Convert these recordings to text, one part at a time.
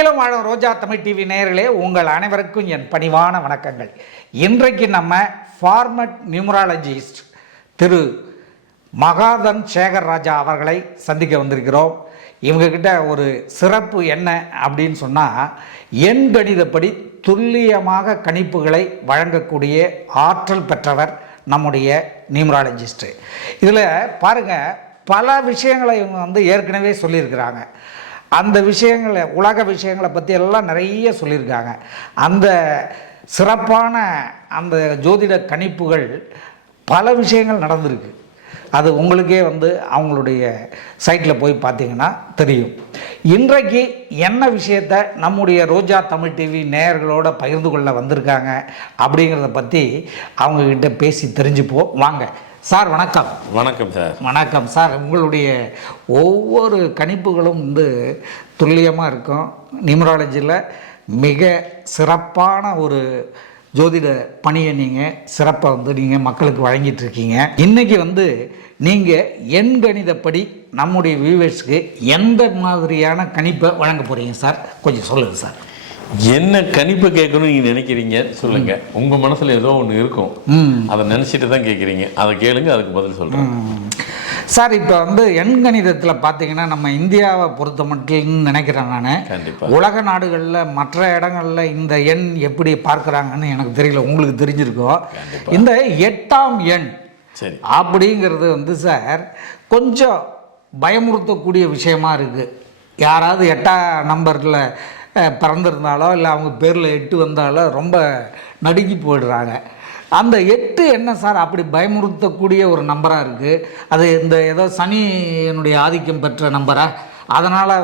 உலகெங்கிலும் வாழும் ரோஜா தமிழ் டிவி நேயர்களே, உங்கள் அனைவருக்கும் என் பணிவான வணக்கங்கள். இன்றைக்கு நம்ம ஃபார்மட் நியூமராலஜிஸ்ட் திரு மகாதன் சேகர் ராஜா அவர்களை சந்திக்க வந்திருக்கிறோம். இவங்கக்கிட்ட ஒரு சிறப்பு என்ன அப்படின்னு சொன்னால், எண் கணிதப்படி துல்லியமாக கணிப்புகளை வழங்கக்கூடிய ஆற்றல் பெற்றவர் நம்முடைய நியூமராலஜிஸ்ட்டு. இதில் பாருங்கள், பல விஷயங்களை இவங்க ஏற்கனவே சொல்லியிருக்கிறாங்க. அந்த விஷயங்களை, உலக விஷயங்களை பற்றி எல்லாம் நிறைய சொல்லியிருக்காங்க. அந்த சிறப்பான அந்த ஜோதிட கணிப்புகள் பல விஷயங்கள் நடந்திருக்கு. அது உங்களுக்கே அவங்களுடைய சைட்டில் போய் பார்த்தீங்கன்னா தெரியும். இன்றைக்கு என்ன விஷயத்தை நம்முடைய ரோஜா தமிழ் டிவி நேயர்களோடு பகிர்ந்து கொள்ள வந்திருக்காங்க அப்படிங்கிறத பற்றி அவங்கக்கிட்ட பேசி தெரிஞ்சுப்போம். வாங்க சார். வணக்கம். வணக்கம் சார். வணக்கம் சார். உங்களுடைய ஒவ்வொரு கணிப்புகளும் துல்லியமாக இருக்கும். நியூமராலஜியில் மிக சிறப்பான ஒரு ஜோதிட பணியை நீங்கள் சிறப்பாக நீங்கள் மக்களுக்கு வழங்கிட்டு இருக்கீங்க. இன்றைக்கி நீங்கள் எண் கணிதப்படி நம்முடைய வியூவர்ஸ்க்கு எந்த மாதிரியான கணிப்பை வழங்க போகிறீங்க சார்? கொஞ்சம் சொல்லுங்கள் சார். என்ன கணிப்பு கேட்கணும்னு நீங்கள் நினைக்கிறீங்க சொல்லுங்க. உங்கள் மனசில் ஏதோ ஒன்று இருக்கும், அதை நினச்சிட்டு தான் கேட்குறீங்க. அதை கேளுங்க, அதுக்கு பதில் சொல்கிறேன் சார். இப்போ எண் கணிதத்தில் பார்த்தீங்கன்னா, நம்ம இந்தியாவை பொறுத்த மட்டும் நினைக்கிறேன் நான். கண்டிப்பாக உலக நாடுகளில் மற்ற இடங்களில் இந்த எண் எப்படி பார்க்குறாங்கன்னு எனக்கு தெரியல, உங்களுக்கு தெரிஞ்சிருக்கோம். இந்த 8ஆம் எண் சரி அப்படிங்கிறது சார் கொஞ்சம் பயமுறுத்தக்கூடிய விஷயமா இருக்குது. யாராவது 8ஆம் நம்பரில் பிறந்திருந்தாலோ இல்லை அவங்க பேரில் 8 வந்தாலோ ரொம்ப நடுங்கி போயிடுறாங்க. அந்த 8 என்ன சார் அப்படி பயமுறுத்தக்கூடிய ஒரு நம்பராக இருக்குது? அது இந்த ஏதோ சனியினுடைய ஆதிக்கம் பெற்ற நம்பரா? அதனால்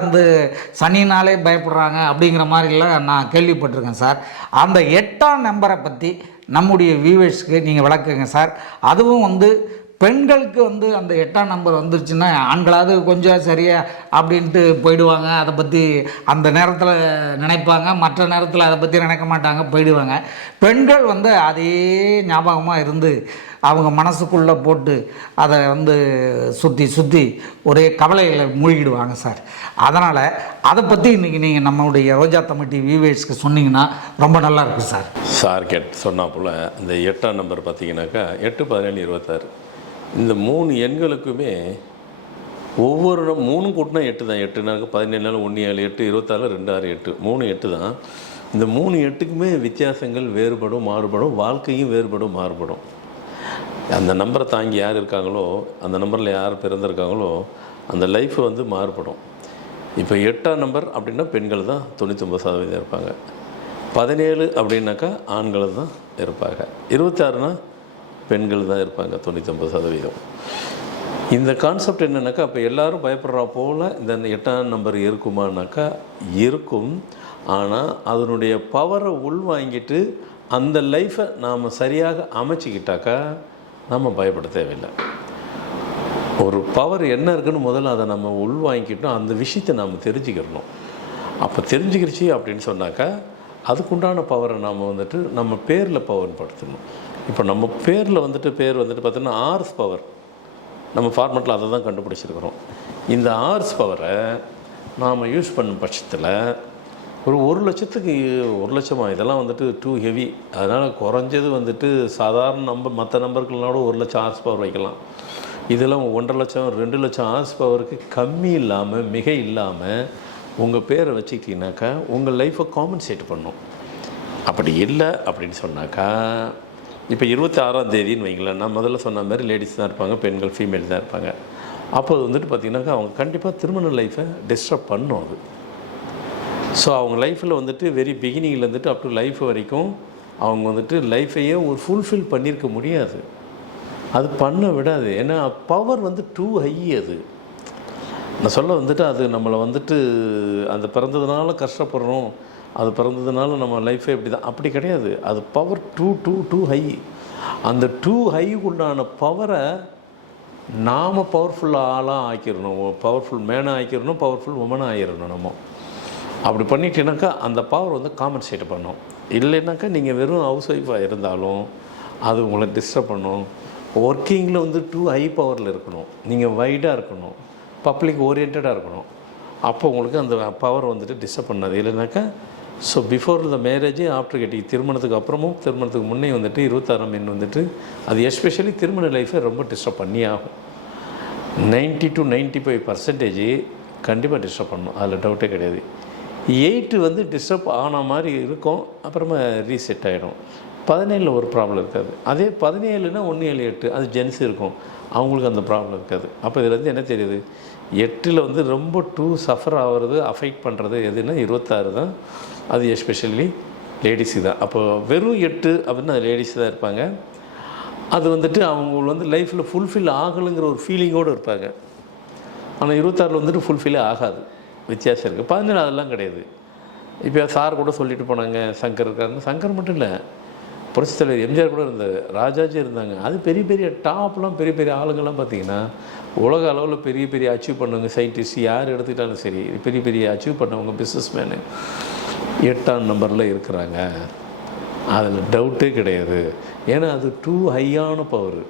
சனினாலே பயப்படுறாங்க அப்படிங்கிற மாதிரிலாம் நான் கேள்விப்பட்டிருக்கேன் சார். அந்த 8ஆம் நம்பரை பற்றி நம்முடைய வியூவர்ஸ்க்கு நீங்கள் விளக்குங்க சார். அதுவும் பெண்களுக்கு அந்த 8ஆம் நம்பர் வந்துருச்சுன்னா ஆண்களாவது கொஞ்சம் சரியா அப்படின்ட்டு போயிடுவாங்க. அதை பற்றி அந்த நேரத்தில் நினைப்பாங்க, மற்ற நேரத்தில் அதை பற்றி நினைக்க மாட்டாங்க, போயிடுவாங்க. பெண்கள் அதே ஞாபகமாக இருந்து அவங்க மனசுக்குள்ளே போட்டு அதை சுற்றி சுற்றி ஒரே கவலைகளை மூழ்கிடுவாங்க சார். அதனால் அதை பற்றி இன்றைக்கி நீங்கள் நம்மளுடைய ரோஜா தமிழ் டிவி வியூவர்ஸ்க்கு சொன்னீங்கன்னா ரொம்ப நல்லாயிருக்கும் சார். சார் சொன்னால் போல் இந்த 8ஆம் நம்பர் பார்த்தீங்கன்னாக்கா 8, 17, 26 இந்த 3 எண்களுக்குமே ஒவ்வொரு 3 கூட்டினா 8 தான். 8 17 1 7 8 24 2 6 8 3 8 தான். இந்த 3 8க்குமே வித்தியாசங்கள் வேறுபடும், மாறுபடும், வாழ்க்கையும் வேறுபடும், மாறுபடும். அந்த நம்பரை தாங்கி யார் இருக்காங்களோ, அந்த நம்பரில் யார் பிறந்திருக்காங்களோ அந்த லைஃப் மாறுபடும். இப்போ 8ஆம் நம்பர் அப்படின்னா பெண்கள் தான் 99% இருப்பாங்க. 17 அப்படின்னாக்கா ஆண்கள் தான் இருப்பாங்க. 26னா பெண்கள் தான் இருப்பாங்க 99%. இந்த கான்செப்ட் என்னென்னாக்கா, அப்போ எல்லோரும் பயப்படுறா போல் இந்த 8ஆம் நம்பர் இருக்குமானாக்கா இருக்கும். ஆனால் அதனுடைய பவரை உள்வாங்கிட்டு அந்த லைஃப்பை நாம் சரியாக அமைச்சிக்கிட்டாக்கா நம்ம பயப்பட தேவையில்லை. ஒரு பவர் என்ன இருக்குன்னு முதல்ல அதை நம்ம உள்வாங்கிக்கிட்டோம், அந்த விஷயத்தை நாம் தெரிஞ்சுக்கிறணும். அப்போ தெரிஞ்சுக்கிடுச்சு அப்படின்னு சொன்னாக்கா அதுக்குண்டான பவரை நாம் நம்ம பேரில் பவர் படுத்தணும். இப்போ நம்ம பேரில் பேர் பார்த்தீங்கன்னா ஆர்ஸ் பவர். நம்ம ஃபார்மெட்டில் அதை தான் கண்டுபிடிச்சிருக்கிறோம். இந்த ஆர்ஸ் பவரை நாம் யூஸ் பண்ணும் பட்சத்தில் ஒரு 1 லட்சத்துக்கு 1 லட்சமாக இதெல்லாம் டூ ஹெவி. அதனால் குறைஞ்சது சாதாரண நம்பர் மற்ற நம்பர்களோட 1 லட்சம் ஆர்ஸ் பவர் வைக்கலாம். இதெல்லாம் 1.5 லட்சம் 2 லட்சம் ஆர்ஸ் பவருக்கு கம்மி இல்லாமல், மிக இல்லாமல் உங்கள் பேரை வச்சுக்கிட்டீங்கன்னாக்கா உங்கள் லைஃப்பை காம்பன்சேட் பண்ணும். அப்படி இல்லை அப்படின்னு சொன்னாக்கா, இப்போ 26ஆம் தேதின்னு வைங்களேன், நான் முதல்ல சொன்ன மாதிரி லேடிஸ் தான் இருப்பாங்க, பெண்கள் ஃபீமேல் தான் இருப்பாங்க. அப்போ பார்த்திங்கனாக்கா அவங்க கண்டிப்பாக திருமண லைஃப்பை டிஸ்டர்ப் பண்ணும் அது. ஸோ அவங்க லைஃப்பில் வெரி பிகினிங்கில் அப் டு லைஃப் வரைக்கும் அவங்க லைஃப்பையே ஒரு ஃபுல்ஃபில் பண்ணியிருக்க முடியாது. அது பண்ண விடாது. ஏன்னா பவர் டூ ஹை. அது நான் சொல்ல அது நம்மளை அந்த பிறந்ததுனால கஷ்டப்படுறோம், அது பிறந்ததுனால நம்ம லைஃபே இப்படி தான், அப்படி கிடையாது. அது பவர் டூ ஹை. அந்த டூ ஹைக்குண்டான பவரை நாம் பவர்ஃபுல் ஆளாக ஆக்கிடணும், பவர்ஃபுல் மேனாக ஆக்கிடணும், பவர்ஃபுல் உமனாக ஆகிடணும். நம்ம அப்படி பண்ணிட்டீங்கன்னாக்கா அந்த பவர் காம்பன்சேட் பண்ணும். இல்லைனாக்கா நீங்கள் வெறும் ஹவுஸ் ஒய்ஃபாக இருந்தாலும் அது உங்களை டிஸ்டர்ப் பண்ணும். ஒர்க்கிங்கில் டூ ஹை பவரில் இருக்கணும், நீங்கள் வைடாக இருக்கணும், பப்ளிக் ஓரியன்டாக இருக்கணும். அப்போ உங்களுக்கு அந்த பவர் வந்துட்டு டிஸ்டர்ப் பண்ணாது. இல்லைனாக்கா so before the marriage after getting, திருமணத்துக்கு அப்புறமும் திருமணத்துக்கு முன்னே வந்துட்டு 26ஆம் எண் வந்துட்டு அது எஸ்பெஷலி திருமண லைஃப்பை ரொம்ப டிஸ்டர்ப் பண்ணி ஆகும். 90 to 95% கண்டிப்பாக டிஸ்டர்ப் பண்ணணும், அதில் டவுட்டே கிடையாது. 8 வந்து டிஸ்டர்ப் ஆன மாதிரி இருக்கும், அப்புறமா ரீசெட் ஆகிடும். 17 ஒரு ப்ராப்ளம் இருக்காது. அதே 17னா 1 7 8 அது ஜென்ஸ் இருக்கும், அவங்களுக்கு அந்த ப்ராப்ளம் இருக்காது. அப்போ இதுலேருந்து என்ன தெரியுது, 8ல் வந்து ரொம்ப சஃபர் ஆகிறது, அஃபெக்ட் பண்ணுறது எதுன்னா 26 தான். அது எஸ்பெஷலி லேடிஸுக்கு தான். அப்போ வெறும் 8 அப்படின்னா அது லேடிஸ் தான் இருப்பாங்க. அது வந்துட்டு அவங்க வந்து லைஃப்பில் ஃபுல்ஃபில் ஆகலைங்கிற ஒரு ஃபீலிங்கோடு இருப்பாங்க. ஆனால் 26 வந்துட்டு ஃபுல்ஃபில்லே ஆகாது, வித்தியாசம் இருக்குது. 17 அதெல்லாம் கிடையாது. இப்போ சார் கூட சொல்லிட்டு போனாங்க சங்கர் இருக்காருன்னு. சங்கர் மட்டும் இல்லை, புரட்சித் தலைவர் எம்ஜிஆர் கூட இருந்தார், ராஜாஜி இருந்தாங்க. அது பெரிய பெரிய டாப்லாம் பெரிய பெரிய ஆளுங்கள்லாம் பார்த்திங்கன்னா உலக அளவில் பெரிய பெரிய அச்சீவ் பண்ணவங்க, சயின்டிஸ்ட் யார் எடுத்துக்கிட்டாலும் சரி, பெரிய பெரிய அச்சீவ் பண்ணவங்க, பிஸ்னஸ் மேனு 8ஆம் நம்பரில் இருக்கிறாங்க. அதில் டவுட்டே கிடையாது. ஏன்னா அது ஹையான பவர்.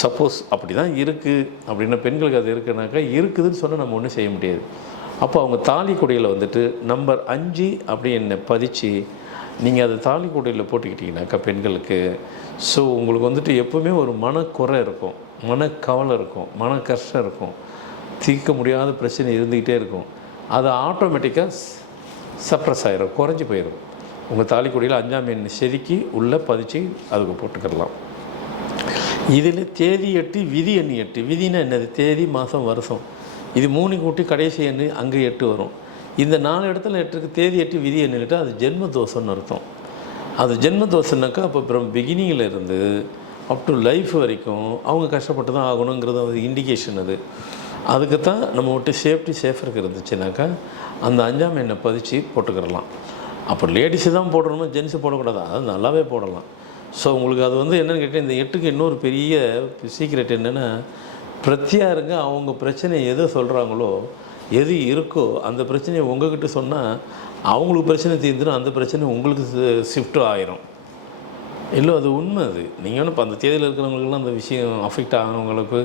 சப்போஸ் அப்படி தான் இருக்குது அப்படின்னா, பெண்களுக்கு அது இருக்குனாக்கா இருக்குதுன்னு சொன்னால் நம்ம ஒன்றும் செய்ய முடியாது. அப்போ அவங்க தாலி கொடியில் வந்துட்டு நம்பர் 5 அப்படி என்ன பதிச்சு நீங்கள் அதை தாலி கொடியில் போட்டுக்கிட்டீங்கன்னாக்கா பெண்களுக்கு, ஸோ உங்களுக்கு வந்துட்டு எப்போவுமே ஒரு மனக்குறை இருக்கும், மனக்கவலை இருக்கும், மன கஷ்டம் இருக்கும், தீர்க்க முடியாத பிரச்சனை இருந்துக்கிட்டே இருக்கும். அது ஆட்டோமேட்டிக்காக சப்ரஸ் ஆகிடும், குறைஞ்சி போயிடும். உங்கள் தாலி கொடியில் 5ஆம் எண் செதுக்கி உள்ளே பதிச்சு அதுக்கு போட்டுக்கிடலாம். இதில் தேதி 8, விதி எண் 8. விதினா என்னது, தேதி மாதம் வருஷம், இது 3 கூட்டி கடைசி எண் அங்கே 8 வரும். இந்த 4 இடத்துல 8 தேதி 8 விதி எண்ணிட்டு அது ஜென்ம தோஷம்னு அர்த்தம். அது ஜென்ம தோஷம்னாக்கா அப்போ அப்புறம் பிகினிங்கில் இருந்து அப் டு லைஃப் வரைக்கும் அவங்க கஷ்டப்பட்டு தான் ஆகணுங்கிறது அது இண்டிகேஷன். அதுக்கு தான் நம்ம விட்டு சேஃபருக்கு இருந்துச்சுனாக்கா அந்த 5ஆம் எண்ணை பதிச்சு போட்டுக்கிடலாம். அப்போ லேடிஸு தான் போடணுமா, ஜென்ஸு போடக்கூடாது, அது நல்லாவே போடலாம். ஸோ உங்களுக்கு அது வந்து என்னென்னு கேட்டால், இந்த 8க்கு இன்னொரு பெரிய சீக்ரெட் என்னென்னா, பிரத்தியாருங்க அவங்க பிரச்சனை எதை சொல்கிறாங்களோ, எது இருக்கோ அந்த பிரச்சனையை உங்ககிட்ட சொன்னால் அவங்களுக்கு பிரச்சனை தீர்ந்துடும், அந்த பிரச்சனை உங்களுக்கு ஷிஃப்ட்டும் ஆயிரும். இல்லை அது உண்மை. அது நீங்கள் வேணும் இப்போ அந்த தேதியில் இருக்கிறவங்களுக்குலாம் அந்த விஷயம் அஃபெக்ட் ஆனவங்களுக்கு,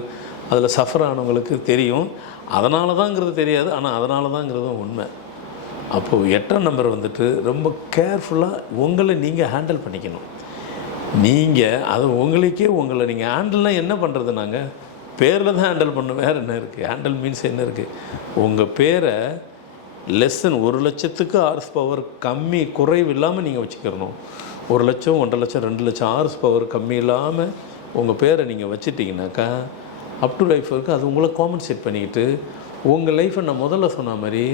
அதில் சஃபர் ஆனவங்களுக்கு தெரியும். அதனால தாங்கிறது தெரியாது, ஆனால் அதனால தாங்கிறதும் உண்மை. அப்போது 8ஆம் நம்பர் வந்துட்டு ரொம்ப கேர்ஃபுல்லாக உங்களை நீங்கள் ஹேண்டில் பண்ணிக்கணும். நீங்கள் அது உங்களுக்கே உங்களை நீங்கள் ஹேண்டில்லாம் என்ன பண்ணுறது, நாங்கள் பேரில் தான் ஹேண்டில் பண்ணணும், வேறு என்ன இருக்குது? ஹேண்டில் மீன்ஸ் என்ன இருக்குது, உங்கள் பேரை லெஸ்ஸன் 1 லட்சத்துக்கு ஹார்ஸ் பவர் கம்மி குறைவு இல்லாமல் நீங்கள் வச்சுக்கிறணும். 1 லட்சம் 1.5 லட்சம் 2 லட்சம் ஹார்ஸ் பவர் கம்மி இல்லாமல் உங்கள் பேரை நீங்கள் வச்சுட்டிங்கனாக்கா அப் டு லைஃப் வரைக்கும் அது உங்களை காம்பன்சேட் பண்ணிக்கிட்டு உங்கள் லைஃப்பை நான் முதல்ல சொன்ன மாதிரி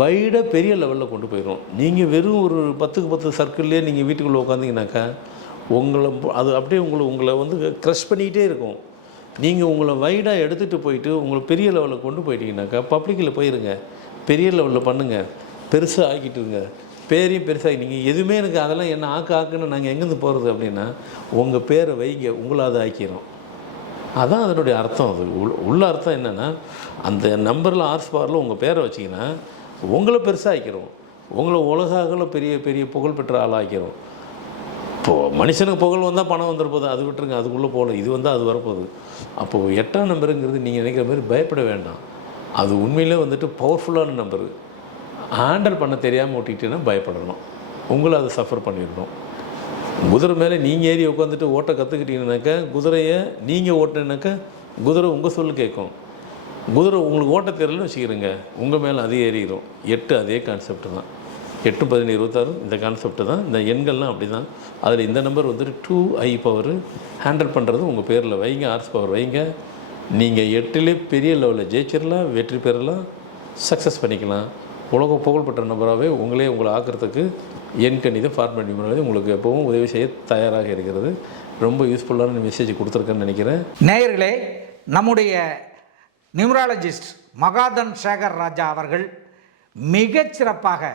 வைடாக பெரிய லெவலில் கொண்டு போயிடும். நீங்கள் வெறும் ஒரு 10க்கு 10 சர்க்கிள்லேயே நீங்கள் வீட்டுக்குள்ளே உட்காந்திங்கனாக்கா அது அப்படியே உங்களை வந்து க்ரஷ் பண்ணிக்கிட்டே இருக்கும். நீங்கள் உங்களை வைடாக எடுத்துகிட்டு போயிட்டு உங்களை பெரிய லெவலில் கொண்டு போயிட்டீங்கன்னாக்கா பப்ளிக்கில் போயிருங்க, பெரிய லெவலில் பண்ணுங்கள், பெருசாக ஆக்கிட்டுருங்க, பேரையும் பெருசாக. நீங்கள் எதுவுமே எனக்கு அதெல்லாம் என்ன ஆக்குன்னு நாங்கள் எங்கேருந்து போகிறது அப்படின்னா, உங்கள் பேரை வைங்க, உங்களை அதை ஆக்கிடும். அதான் அதனுடைய அர்த்தம். அது உள்ள அர்த்தம் என்னென்னா, அந்த நம்பரில் ஹார்ஸ் பவரில் உங்கள் பேரை வச்சிங்கன்னா உங்களை பெருசாக ஆக்கிடும், உங்களை உலகாக பெரிய பெரிய புகழ்பெற்ற ஆளாக ஆக்கிடும். இப்போது மனுஷனுக்கு புகழ் வந்தால் பணம் வந்துருப்போது, அது விட்டுருங்க, அதுக்குள்ளே போகல, இது வந்தால் அது வரப்போகுது. அப்போது 8ஆம் நம்பருங்கிறது நீங்கள் நினைக்கிற மாதிரி பயப்பட வேண்டாம். அது உண்மையிலே வந்துட்டு பவர்ஃபுல்லான நம்பரு. ஹேண்டில் பண்ண தெரியாமல் ஓட்டிக்கிட்டேன்னா பயப்படணும், உங்களை அதை சஃபர் பண்ணிடணும். குதிரை மேலே நீங்கள் ஏறி உட்காந்துட்டு ஓட்ட கற்றுக்கிட்டீங்கன்னாக்கா, குதிரையை நீங்கள் ஓட்டினாக்கா குதிரை உங்கள் சொல்லு கேட்கும். குதிரை உங்களுக்கு ஓட்ட தெரியலன்னு வச்சுக்கிறேங்க, உங்கள் மேலே அது ஏறிடும். 8 அதே கான்செப்ட் தான். 8 17 26 இந்த கான்செப்ட் தான். இந்த எண்கள்லாம் அப்படி தான். அதில் இந்த நம்பர் வந்துட்டு 2 ஹை பவர் ஹேண்டில் பண்ணுறது உங்கள் பேரில் வைங்க, ஹார்ஸ் பவர் வைங்க. நீங்கள் 8லே பெரிய லெவலில் ஜெயிச்சிடலாம், வெற்றி பெறலாம், சக்ஸஸ் பண்ணிக்கலாம். உலக புகழ்பெற்ற நபராகவே உங்களை ஆக்கிறதுக்கு எண்கணித ஃபார்மேட் நிபுணர் உங்களுக்கு எப்பவும் உதவி செய்ய தயாராக இருக்கிறது. ரொம்ப யூஸ்ஃபுல்லான மெசேஜ் கொடுத்துருக்கேன்னு நினைக்கிறேன். நேயர்களே, நம்முடைய நியூமராலஜிஸ்ட் மகாதன் சேகர் ராஜா அவர்கள் மிகச்சிறப்பாக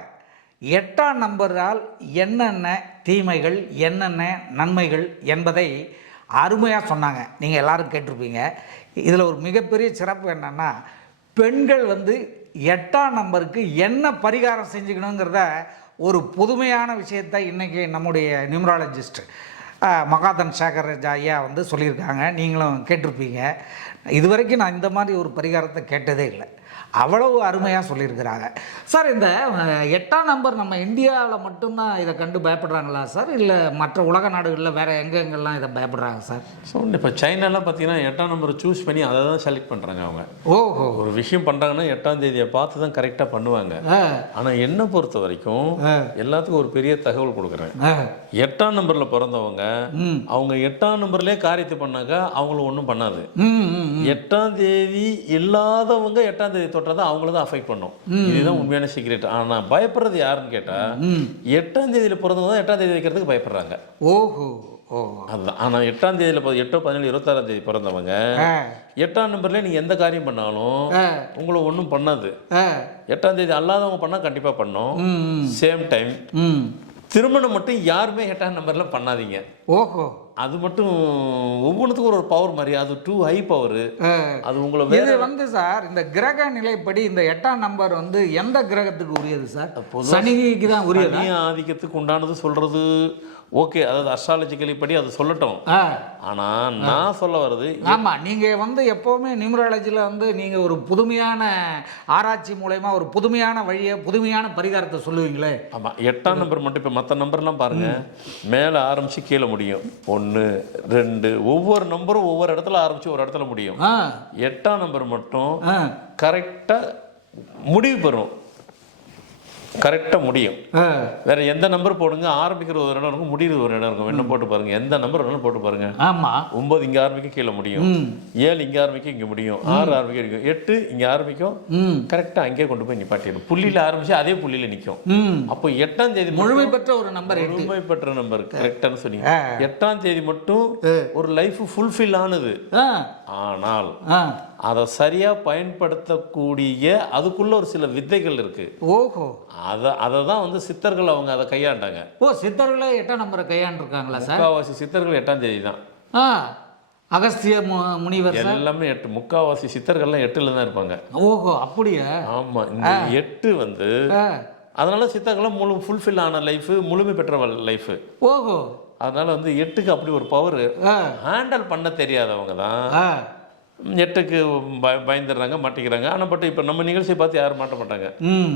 8ஆம் நம்பரால் என்னென்ன தீமைகள் என்னென்ன நன்மைகள் என்பதை அருமையாக சொன்னாங்க. நீங்கள் எல்லோரும் கேட்டிருப்பீங்க. இதில் ஒரு மிகப்பெரிய சிறப்பு என்னென்னா, பெண்கள் வந்து 8ஆம் நம்பருக்கு என்ன பரிகாரம் செஞ்சுக்கணுங்கிறத ஒரு புதுமையான விஷயத்தை இன்றைக்கி நம்முடைய நியூமராலஜிஸ்ட் மகாதன் சேகர் ராஜா ஐயா வந்து சொல்லியிருக்காங்க. நீங்களும் கேட்டிருப்பீங்க. இதுவரைக்கும் நான் இந்த மாதிரி ஒரு பரிகாரத்தை கேட்டதே இல்லை. அவ்வளவு அருமையாக சொல்லியிருக்கிறாங்க சார். இந்த 8ஆம் நம்பர் நம்ம இந்தியாவில் மட்டும்தான் இதை கண்டு பயப்படுறாங்களா சார், இல்லை மற்ற உலக நாடுகளில் வேறு எங்கெங்கெல்லாம் இதை பயப்படுறாங்க சார்? ஸோ இப்போ சைனாலாம் பார்த்தீங்கன்னா 8ஆம் நம்பரை சூஸ் பண்ணி அதை தான் செலக்ட் பண்ணுறாங்க. அவங்க ஓஹோ ஒரு விஷயம் பண்ணுறாங்கன்னா 8ஆம் தேதியை பார்த்து தான் கரெக்டாக பண்ணுவாங்க. ஆனால் என்னை பொறுத்த வரைக்கும் எல்லாத்துக்கும் ஒரு பெரிய தகவல் கொடுக்குறேன். 8ஆம் நம்பரில் பிறந்தவங்க அவங்க 8ஆம் நம்பர்லேயே காரியத்தை பண்ணாங்க, அவங்கள ஒன்றும் பண்ணாது. 8ஆம் தேதி இல்லாதவங்க 8ஆம் தேதி தொட்டாதான் அவங்கள தான் அஃபெக்ட் பண்ணும். இதுதான் உண்மையான சீக்ரெட். ஆனால் பயப்படுறது யாருன்னு கேட்டால் 8ஆம் தேதியில் பிறந்தவங்க தான் 8ஆம் தேதி வைக்கிறதுக்கு பயப்படுறாங்க. ஓஹோ அதுதான். ஆனால் 8ஆம் தேதியில் 8, 17, 26ஆம் தேதி பிறந்தவங்க 8ஆம் நம்பர்ல நீங்கள் எந்த காரியம் பண்ணாலும் உங்களை ஒன்றும் பண்ணாது. 8ஆம் தேதி அல்லாதவங்க பண்ணால் கண்டிப்பாக பண்ணோம். சேம் டைம் திருமணம் மட்டும் யாருமே 8ஆம் நம்பரில் பண்ணாதீங்க. ஓஹோ அது மட்டும் ஒவ்வொன்றுத்துக்கும் ஒரு பவர் மாதிரி, அது டூ ஹை பவர். அது உங்களை இது வந்து சார் இந்த கிரக நிலைப்படி இந்த 8ஆம் நம்பர் வந்து எந்த கிரகத்துக்கு உரியது சார்? சனிக்கு தான் உரியது. ஆதிக்கத்துக்கு உண்டானது சொல்றது ஓகே, அதாவது அஸ்ட்ராலஜிக்கலி படி அது சொல்லட்டும். ஆனால் நான் சொல்ல வர்றது, ஆமாம், நீங்கள் வந்து எப்போவுமே நியூமராலஜியில் வந்து நீங்கள் ஒரு புதுமையான ஆராய்ச்சி மூலயமா ஒரு புதுமையான வழியை புதுமையான பரிகாரத்தை சொல்லுவீங்களே. ஆமாம், 8ஆம் நம்பர் மட்டும் இப்போ மற்ற நம்பர்லாம் பாருங்கள், மேலே ஆரம்பித்து கீழே முடியும். 1, 2 ஒவ்வொரு நம்பரும் ஒவ்வொரு இடத்துல ஆரம்பித்து ஒரு இடத்துல முடியும். 8ஆம் நம்பர் மட்டும் கரெக்டாக முடிவு பெறும், கரெக்டாக முடியும். வேற எந்த நம்பர் போடுங்க, ஆரம்பிக்கிற ஒரு இடம் இருக்கும், முடிகிறது ஒரு இடம் இருக்கும். என்ன போட்டு பாருங்க, எந்த நம்பர் வேணாலும் போட்டு பாருங்க. ஆமா, 9 இங்க ஆரம்பிக்கும், கீழே முடியும். 7 இங்க ஆரம்பிக்கும், இங்க முடியும். 6 ஆரம்பிக்கும், 8 இங்க ஆரம்பிக்கும், கரெக்டா அங்கே கொண்டு போய் நிப்பாட்டிடும். புள்ளியில ஆரம்பிச்சு அதே புள்ளியில நிற்கும். அப்போ 8ஆம் தேதி முழுமை பெற்ற ஒரு நம்பர், முழுமை பெற்ற நம்பர் கரெக்டானு சொன்னீங்க. 8ஆம் தேதி மட்டும் ஒரு லைஃப் ஃபுல்ஃபில் ஆனது. ஆனால் அதை சரியா பயன்படுத்தக்கூடிய அதுக்குள்ள ஒரு சில வித்தைகள் இருக்கு. ஓஹோ, அதை தான் வந்து சித்தர்கள் அவங்க அதை கையாண்டாங்க. ஓ, சித்தர்களே 8ஆம் நம்பரை கையாண்டிருக்காங்களா சார்? முக்காவாசி சித்தர்கள் 8ஆம் தேதி தான். அகஸ்திய முனிவர் எல்லாமே 8, முக்காவாசி சித்தர்கள்லாம் 8ல தான் இருப்பாங்க. ஓஹோ, அப்படியா? ஆமா, இந்த 8 வந்து அதனால சித்தர்கள்லாம் முழு ஃபுல்ஃபில் ஆன லைஃப், முழுமை பெற்ற லைஃப். ஓஹோ, அதனால வந்து 8க்கு அப்படி ஒரு பவர். ஹேண்டில் பண்ண தெரியாதவங்க தான் 8க்கு பயந்துடுறாங்க, மாட்டிக்கிறாங்க. ஆனால் பட் இப்போ நம்ம நிகழ்ச்சியை பார்த்து யாரும் மாட்ட மாட்டாங்க.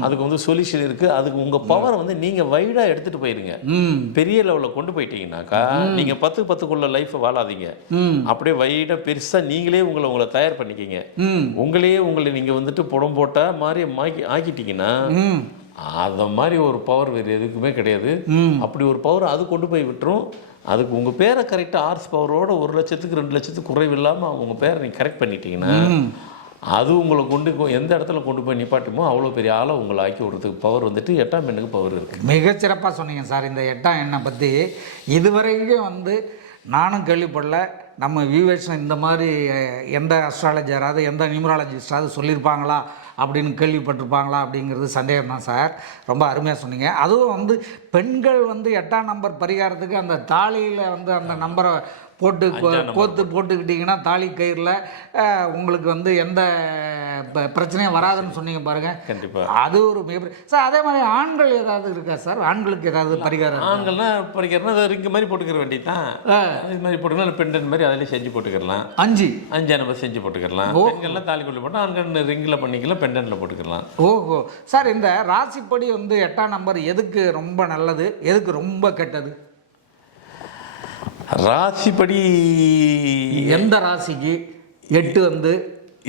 அதுக்கு வந்து சொல்யூஷன் இருக்குது. அதுக்கு உங்கள் பவர் வந்து நீங்கள் வைடாக எடுத்துகிட்டு போயிருங்க. பெரிய லெவலில் கொண்டு போயிட்டீங்கன்னாக்கா நீங்கள் 10-10க்குள்ள லைஃப்பை வாழாதீங்க. அப்படியே வைடாக பெருசாக நீங்களே உங்களை தயார் பண்ணிக்கிங்க. உங்களை நீங்கள் வந்துட்டு புடம் போட்டால் மாதிரி ஆக்கிட்டீங்கன்னா அந்த மாதிரி ஒரு பவர் வேறு எதுக்குமே கிடையாது. அப்படி ஒரு பவர் அது கொண்டு போய் விட்டுரும். அதுக்கு உங்கள் பேரை கரெக்டாக ஹார்ஸ் பவரோட 1 லட்சத்துக்கு 2 லட்சத்துக்கு குறைவு இல்லாமல் உங்கள் பேரை நீங்கள் கரெக்ட் பண்ணிட்டீங்கன்னா அது உங்களை எந்த இடத்துல கொண்டு போய் நிப்பாட்டுமோ அவ்வளோ பெரிய ஆளை உங்களை ஆக்கி விடுறதுக்கு பவர் வந்துட்டு 8ஆம் எண்ணுக்கு பவர் இருக்குது. மிகச்சிறப்பாக சொன்னீங்க சார். இந்த 8ஆம் எண்ணை பற்றி இதுவரைக்கும் வந்து நானும் கேள்விப்படல. நம்ம வியூவர்ஸ் இந்த மாதிரி எந்த அஸ்ட்ராலஜராவது எந்த நியூமராலஜிஸ்டாவது சொல்லியிருப்பாங்களா அப்படின்னு கேள்விப்பட்டிருப்பாங்களா அப்படிங்கிறது சந்தேகம் தான் சார். ரொம்ப அருமையாக சொன்னீங்க. அதுவும் வந்து பெண்கள் வந்து 8ஆம் நம்பர் பரிகாரத்துக்கு அந்த தாலியில் வந்து அந்த நம்பரை போட்டுக்கிட்டிங்கன்னா தாலி கயிறில் உங்களுக்கு வந்து எந்த பிரச்சனையும் வராதுன்னு சொன்னீங்க பாருங்கள். கண்டிப்பாக அது ஒரு மிகப்பெரிய சார். அதே மாதிரி ஆண்கள் ஏதாவது இருக்கா சார்? ஆண்களுக்கு ஏதாவது பரிகாரம்? ஆண்கள்னா பரிகாரம்னா அதை ரிங்கு மாதிரி போட்டுக்கிற வேண்டியது தான். இது மாதிரி போட்டுக்கலாம், பெண்டன் மாதிரி அதிலே செஞ்சு போட்டுக்கலாம். 5 நம்பர் செஞ்சு போட்டுக்கலாம். பெண்கள்லாம் தாலி கொண்டு போட்டால் ஆண்கள் ரிங்கில் பண்ணிக்கலாம், பெண்டனில் போட்டுக்கலாம். ஓஹோ சார், இந்த ராசிப்படி வந்து 8ஆம் நம்பர் எதுக்கு ரொம்ப நல்லது, எதுக்கு ரொம்ப கெட்டது? ராசிப்படி எந்த ராசிக்கு 8 வந்து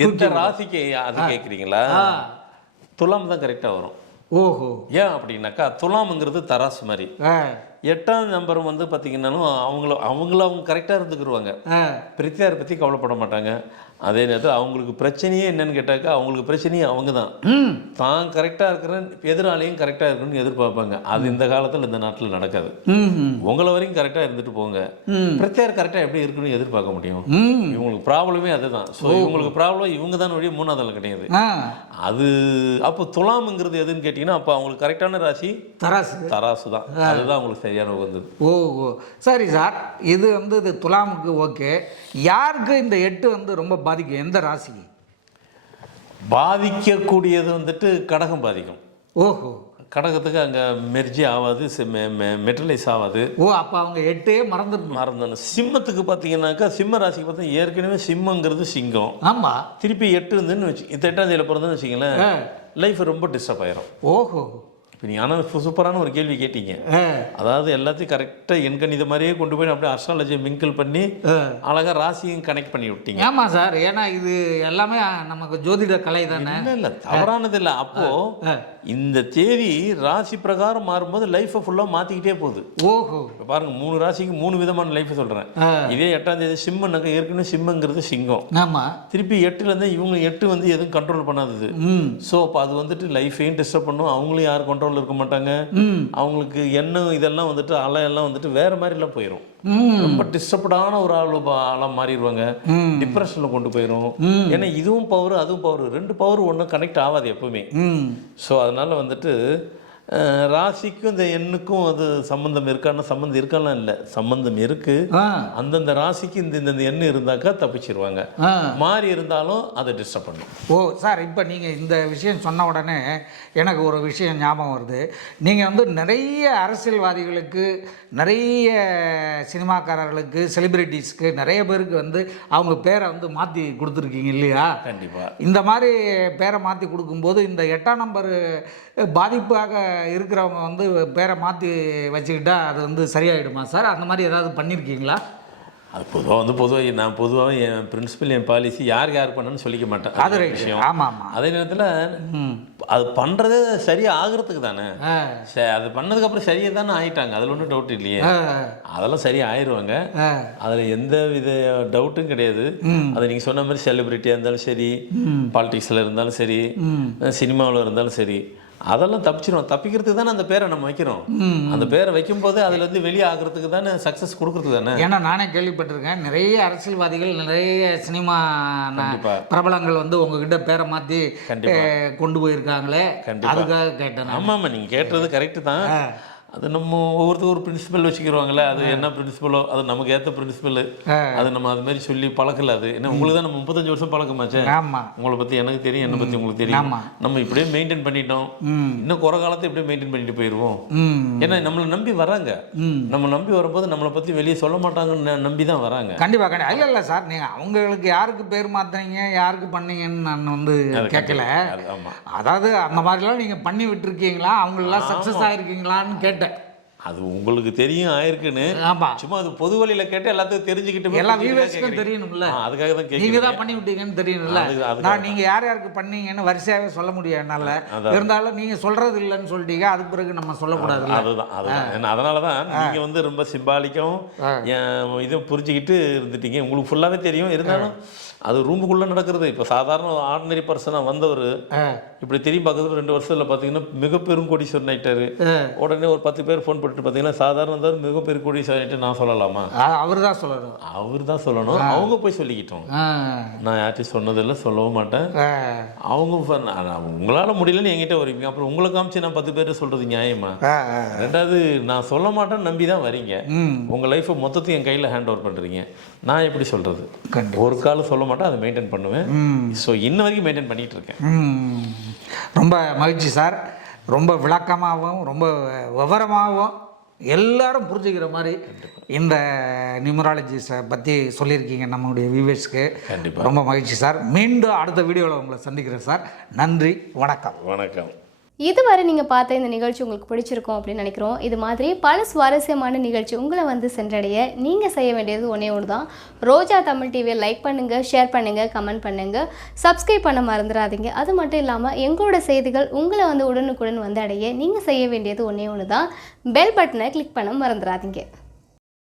எந்த ராசிக்கு அது கேட்குறீங்களா? துலாம் தான் கரெக்டாக வரும். ஓஹோ, ஏன் அப்படின்னாக்கா துலாம்ங்கிறது தராசு மாதிரி. 8ஆம் நம்பர் வந்து பார்த்தீங்கன்னாலும் அவங்க கரெக்டாக இருந்துக்கிடுவாங்க. பிரத்தியாரை பற்றி கவலைப்பட மாட்டாங்க. அதே நேரத்தில் அவங்களுக்கு பிரச்சனையே என்னன்னு கேட்டாக்கா அவங்களுக்கு பிரச்சனையே அவங்க தான். தான் கரெக்டாக இருக்கிறேன், எதிராளியும் கரெக்டாக இருக்கணும்னு எதிர்பார்ப்பாங்க. அது இந்த காலத்தில் இந்த நாட்டில் நடக்காது. உங்களை வரைக்கும் கரெக்டாக இருந்துட்டு போங்க, பிரத்தியார் கரெக்டாக எப்படி இருக்கணும்னு எதிர்பார்க்க முடியும்? இவங்களுக்கு ப்ராப்ளமே அதுதான். ஸோ இவங்களுக்கு ப்ராப்ளம் இவங்க தான் வழியே, 3வது ஆள் கிடையாது. அது அப்போ துலாம்ங்கிறது எதுன்னு கேட்டிங்கன்னா அப்போ அவங்களுக்கு கரெக்டான ராசி தராசு தான். அதுதான் அவங்களுக்கு சரியான உகந்தது. ஓ சரி சார். இது வந்து இது துலாமுக்கு ஓகே. யாருக்கு இந்த 8 வந்து ரொம்ப பாதிக்கும்? எந்த ராசிக்கு பாதிக்கக்கூடியது வந்துட்டு கடகம் பாதிக்கும். ஓஹோ, கடகத்துக்கு அங்கே மெர்ஜி ஆகாது, மெட்டலைஸ் ஆகாது. ஓ, அப்போ அவங்க 8 மறந்துடணும். சிம்மத்துக்கு பார்த்தீங்கன்னாக்கா சிம்ம ராசிக்கு பார்த்தா ஏற்கனவே சிம்மங்கிறது சிங்கம். ஆமாம். திருப்பி 8 இருந்துன்னு வச்சு 8ஆம் தேதியில் பிறந்ததுன்னு வச்சிங்களேன், லைஃப் ரொம்ப டிஸ்டர்ப் ஆயிரும். ஓஹோ. இப்போ நீங்கள் ஆனால் சூப்பரான ஒரு கேள்வி கேட்டீங்க. அதாவது எல்லாத்தையும் கரெக்டாக எண்கணித மாதிரியே கொண்டு போய் அப்படியே அஸ்ட்ராலஜியை மிங்கிள் பண்ணி அழகாக ராசியும் கனெக்ட் பண்ணி விட்டீங்க. ஆமாம் சார், ஏன்னா இது எல்லாமே நமக்கு ஜோதிட கலை தானே. இல்லை தவறானது இல்லை. அப்போது இந்த தேதி ராசி பிரகாரம் மாறும்போது லைஃப்பை ஃபுல்லாக மாற்றிக்கிட்டே போகுது. ஓஹோ. இப்போ பாருங்கள், 3 ராசிக்கு 3 விதமான லைஃப்பை சொல்கிறேன். இதே 8ஆம் தேதி சிம்மனாக்கா ஏற்கனவே சிம்மங்கிறது சிங்கம். ஆமாம். திருப்பி 8லேருந்து இவங்க 8 வந்து எதுவும் கண்ட்ரோல் பண்ணாதது. ஸோ அப்போ அது வந்துட்டு லைஃபையும் டிஸ்டர்ப் பண்ணும், அவங்களும் யார் கண்ட்ரோல் இருக்க மாட்டாங்க. அவங்களுக்கு எண்ணம் இதெல்லாம் வந்துட்டு அலையெல்லாம் வந்துட்டு வேற மாதிரிலாம் போயிடும். ரொம்ப டிஸ்டர்ப்டான ஒரு ஆளாக மாறிடுவாங்க. டிப்ரெஷனில் கொண்டு போயிடும். ஏன்னா இதுவும் பவர் அதுவும் பவர், 2 பவர் ஒன்றும் கனெக்ட் ஆகாது எப்பவுமே. ஸோ அதனால வந்துட்டு ராசிக்கும் இந்த எண்ணுக்கும் அது சம்பந்தம் இருக்கான்னா சம்பந்தம் இருக்காலாம் இல்லை, சம்பந்தம் இருக்கு. அந்தந்த ராசிக்கு இந்த எண்ணு இருந்தாக்கா தப்பிச்சிருவாங்க. மாறி இருந்தாலும் அதை டிஸ்டர்ப் பண்ணும். ஓ சார், இப்போ நீங்கள் இந்த விஷயம் சொன்ன உடனே எனக்கு ஒரு விஷயம் ஞாபகம் வருது. நீங்கள் வந்து நிறைய அரசியல்வாதிகளுக்கு, நிறைய சினிமாக்காரர்களுக்கு, செலிபிரிட்டிஸ்க்கு, நிறைய பேருக்கு வந்து அவங்க பேரை வந்து மாற்றி கொடுத்துருக்கீங்க இல்லையா? கண்டிப்பாக. இந்த மாதிரி பேரை மாற்றி கொடுக்கும்போது இந்த 8ஆம் நம்பர் பாதிப்பாக இருக்கிறவங்க வந்து பேரை மாற்றி வச்சுக்கிட்டா அது வந்து சரியாயிடுமா சார்? அந்த மாதிரி ஏதாவது பண்ணியிருக்கீங்களா? அது பொதுவாக நான் பொதுவாக என் பிரின்சிபல், என் பாலிசி யார் பண்ணணும்னு சொல்லிக்க மாட்டேன். அது விஷயம். ஆமாம் ஆமாம். அதே நேரத்தில் அது பண்ணுறதே சரியாக ஆகிறதுக்கு தானே. அது பண்ணதுக்கப்புறம் சரியாக தானே ஆகிட்டாங்க, அதில் ஒன்றும் டவுட் இல்லையே. அதெல்லாம் சரியாக ஆயிடுவாங்க, அதில் எந்த வித டவுட்டும் கிடையாது. அது நீங்கள் சொன்ன மாதிரி செலிபிரிட்டியாக இருந்தாலும் சரி, பாலிடிக்ஸில் இருந்தாலும் சரி, சினிமாவில் இருந்தாலும் சரி, அதெல்லாம் தப்பிச்சிடும். தப்பிக்கிறதுக்கு தானே அந்த பேரை நம்ம வைக்கிறோம். அந்த பேரை வைக்கும்போது அதுல இருந்து வெளியே ஆகிறதுக்கு தானே, சக்ஸஸ் கொடுக்கறதுக்கு தானே. ஏன்னா நானே கேள்விப்பட்டிருக்கேன், நிறைய அரசியல்வாதிகள், நிறைய சினிமா பிரபலங்கள் வந்து உங்ககிட்ட பேரை மாற்றி கொண்டு போயிருக்காங்களே, அதுக்காக கேட்டேன். ஆமாம், நீங்கள் கேட்டது கரெக்டு தான். அது நம்ம ஒவ்வொருத்தரும் ஒரு பிரின்சிபல் வச்சுக்கிறோங்களே, அது என்ன பிரின்சிபலோ அது நமக்கு ஏற்ற பிரின்சிபல். அது நம்ம அது மாதிரி சொல்லி பழக்கல. அது ஏன்னா உங்களுக்கு தான் நம்ம 35 வருஷம் பழக்கமாச்சே. உங்களை பற்றி எனக்கு தெரியும், என்னை பற்றி உங்களுக்கு தெரியும். நம்ம இப்படியே மெயின்டைன் பண்ணிட்டோம், இன்னும் குறை காலத்தை இப்படியே மெயின்டைன் பண்ணிட்டு போயிடுவோம். ஏன்னா நம்மளை நம்பி வராங்க. நம்ம நம்பி வரும்போது நம்மளை பற்றி வெளியே சொல்ல மாட்டாங்கன்னு நம்பி தான் வராங்க. கண்டிப்பாக கண்டிப்பாக. இல்லை இல்லை சார், நீங்கள் அவங்களுக்கு யாருக்கு பேர் மாற்றுறீங்க, யாருக்கு பண்ணீங்கன்னு நான் வந்து கேட்கல. அதாவது அந்த மாதிரிலாம் நீங்கள் பண்ணி விட்டுருக்கீங்களா, அவங்களெல்லாம் சக்ஸஸ் ஆகிருக்கீங்களான்னு கேட்டேன். அது உங்களுக்கு தெரியும் ஆயிருக்குன்னு. சும்மா அது பொது வழியில கேட்டு எல்லாத்தையும் தெரிஞ்சுக்கிட்டு எல்லா வியூவர்ஸ்க்கும் தெரியணும்ல, அதுக்காக தான் கேட்குறீங்க. நீங்க தான் பண்ணி விட்டீங்கன்னு தெரியணும்ல. நான் நீங்க யார் யாருக்கு பண்ணீங்கன்னு வரிசையாவே சொல்ல முடியும் என்னால. இருந்தாலும் நீங்க சொல்றது இல்லைன்னு சொல்லிட்டீங்க, அதுக்கு பிறகு நம்ம சொல்லக்கூடாது. அதுதான் அதனால தான் நீங்க வந்து ரொம்ப சிம்பாலிக்காவும் இதை புரிஞ்சுக்கிட்டு இருந்துட்டீங்க. உங்களுக்கு ஃபுல்லாவே தெரியும். இருந்தாலும் அது ரூமுக்குள்ளே நடக்கிறது. இப்போ சாதாரண ஆர்டினரி பர்சனாக வந்தவர் இப்படி திரும்பி பார்க்கறது 2 வருஷத்தில் பார்த்தீங்கன்னா மிகப்பெரும் கோடீஸ்வரன் ஆகிட்டாரு. உடனே ஒரு 10 பேர் ஃபோன் பண்ணிட்டு பார்த்தீங்கன்னா சாதாரண வந்தவர் மிகப்பெரிய கோடீஸ்வரன் ஆகிட்டு நான் சொல்லலாமா? அவர் தான் சொல்லணும். அவங்க போய் சொல்லிக்கிட்டோம். நான் யார்ட்டையும் சொன்னதில்லை, சொல்லவும் மாட்டேன். அவங்க உங்களால் முடியலன்னு என்கிட்ட வருவீங்க, அப்புறம் உங்களை காமிச்சு நான் 10 பேர் சொல்கிறது நியாயமா? 2வது நான் சொல்ல மாட்டேன்னு நம்பி தான் வரீங்க. உங்கள் லைஃப்பை மொத்தத்தையும் என் கையில் ஹேண்ட் ஓவர் பண்ணுறீங்க. நான் எப்படி சொல்கிறது? ஒரு காலம் சொல்ல மாட்டேன், அதை மெயின்டைன் பண்ணுவேன். ஸோ இன்ன வரைக்கும் மெயின்டைன் பண்ணிகிட்டு இருக்கேன். ரொம்ப மகிழ்ச்சி சார். ரொம்ப விளக்கமாகவும் ரொம்ப விவரமாகவும் எல்லாரும் புரிஞ்சுக்கிற மாதிரி இந்த நியூமராலஜிஸை பற்றி சொல்லியிருக்கீங்க நம்மளுடைய வியூவர்ஸ்க்கு. ரொம்ப மகிழ்ச்சி சார். மீண்டும் அடுத்த வீடியோவில் உங்களை சந்திக்கிறேன் சார். நன்றி, வணக்கம். வணக்கம். இதுவரை நீங்கள் பார்த்த இந்த நிகழ்ச்சி உங்களுக்கு பிடிச்சிருக்கும் அப்படின்னு நினைக்கிறோம். இது மாதிரி பல சுவாரஸ்யமான நிகழ்ச்சி உங்களை வந்து சென்றடைய நீங்கள் செய்ய வேண்டியது ஒன்றே ஒன்று தான். ரோஜா தமிழ் டிவியை லைக் பண்ணுங்கள், ஷேர் பண்ணுங்கள், கமெண்ட் பண்ணுங்கள், சப்ஸ்கிரைப் பண்ண மறந்துடாதீங்க. அது மட்டும் இல்லாமல் எங்களோட செய்திகள் உங்களை வந்து உடனுக்குடன் வந்து அடைய நீங்கள் செய்ய வேண்டியது ஒன்றே ஒன்று தான், பெல் பட்டனை கிளிக் பண்ண மறந்துடாதீங்க.